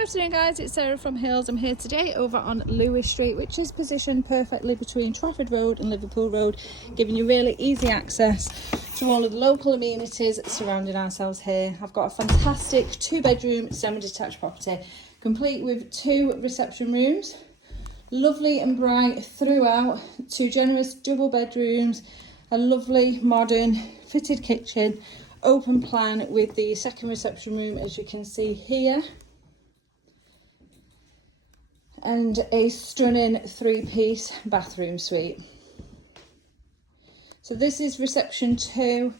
Good afternoon guys, it's Sarah from Hills. I'm here today over on Lewis Street, which is positioned perfectly between Trafford Road and Liverpool Road, giving you really easy access to all of the local amenities surrounding ourselves here. I've got a fantastic 2-bedroom semi-detached property, complete with 2 reception rooms, lovely and bright throughout, 2 generous double bedrooms, a lovely modern fitted kitchen, open plan with the second reception room as you can see here, and a stunning 3-piece bathroom suite. So this is reception 2,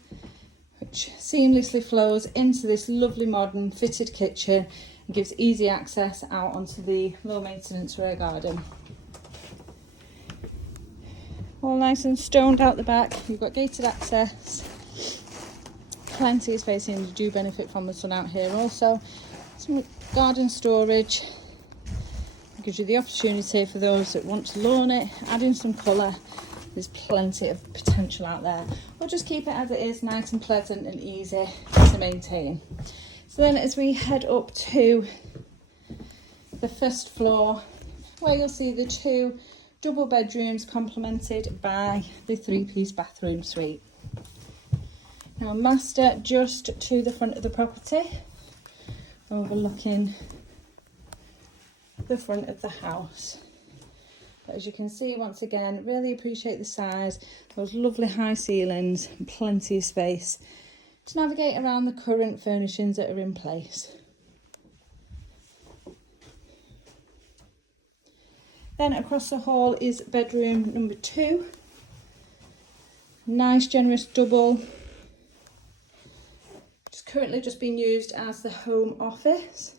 which seamlessly flows into this lovely modern fitted kitchen and gives easy access out onto the low maintenance rear garden. All nice and stoned out the back. You've got gated access, plenty of space, and you do benefit from the sun out here. Also some garden storage. Gives you the opportunity for those that want to lawn it, add in some colour. There's plenty of potential out there, or just keep it as it is, nice and pleasant and easy to maintain. So then as we head up to the first floor, where you'll see the 2 double bedrooms complemented by the 3-piece bathroom suite. Now master just to the front of the property, overlooking the front of the house. But as you can see, once again, really appreciate the size, those lovely high ceilings and plenty of space to navigate around the current furnishings that are in place. Then across the hall is bedroom number 2, nice generous double, it's currently just being used as the home office.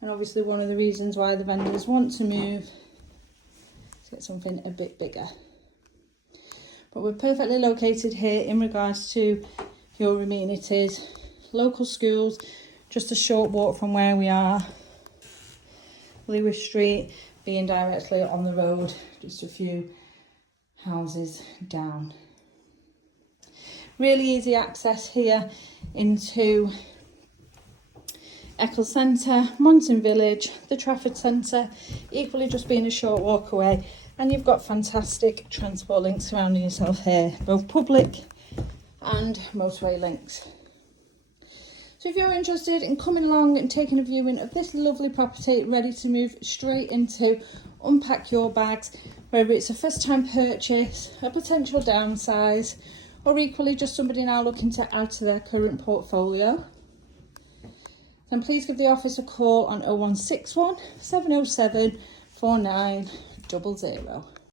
And obviously one of the reasons why the vendors want to move is to get something a bit bigger. But we're perfectly located here in regards to your amenities. Local schools, just a short walk from where we are. Lewis Street being directly on the road, just a few houses down. Really easy access here into Eccles Centre, Monson Village, the Trafford Centre, equally just being a short walk away, and you've got fantastic transport links surrounding yourself here, both public and motorway links. So if you're interested in coming along and taking a viewing of this lovely property, ready to move straight into, unpack your bags, whether it's a first time purchase, a potential downsize, or equally just somebody now looking to add to their current portfolio, then please give the office a call on 0161 707 4900.